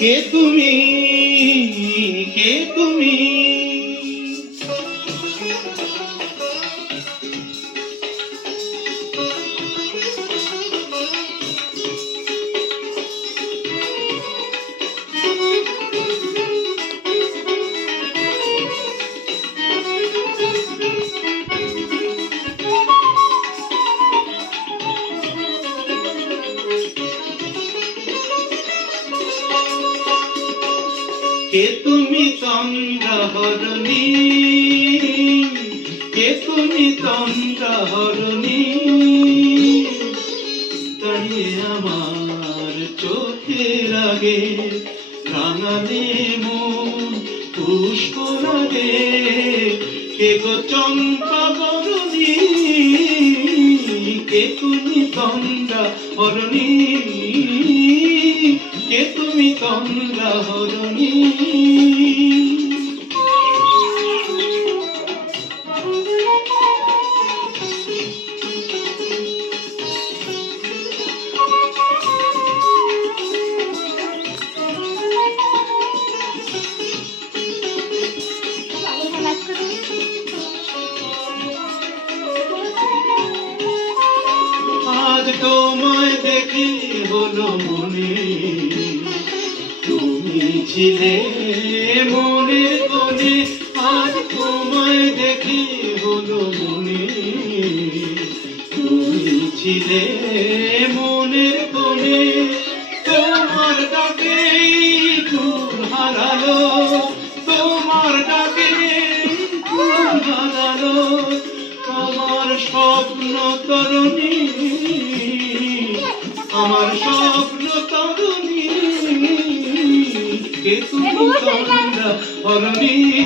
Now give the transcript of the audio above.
কে তুমি, কে তুমি? কে তুমি তন্দ্রাহরণী, কে তুমি তন্দ্রাহরণী? দাঁড়িয়ে আমার চোখের আগে রাঙালে মন পুষ্প লাগে। কে গো চম্পা বরণী, কে তুমি তন্দ্রাহরণী? কে তুমি তন্দ্রাহরণী? আজ তোমায় দেখে হলো মনে, তুমি ছিলে মনের কোণে। আজ তোমায় দেখে হলো মনে, তুমি ছিলে মনের কোণে। তোমার ডাকে ফুল হারালো, তোমার ডাকে ফুল হারালো আমার স্বপ্ন তরুণী, আমার স্বপ্ন তরুণী। কে তুমি তন্দ্রাহরণী?